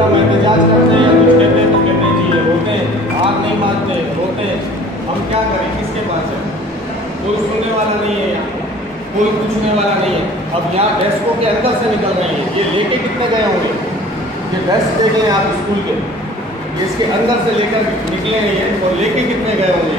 हम एहतजाज करते हैं या कुछ कहते हैं तो कहते हैं जी ये रोते हैं, हाथ नहीं मारते, रोते हैं। हम क्या करें, किसके पास है? कोई सुनने वाला नहीं है यहाँ, कोई पूछने वाला नहीं है। अब यहाँ डेस्कों के अंदर से निकल रही है, ये लेके कितने गए होंगे? ये डेस्क देखे हैं आप स्कूल के, इसके अंदर से लेकर निकले हैं ये, और लेके कितने गए होंगे?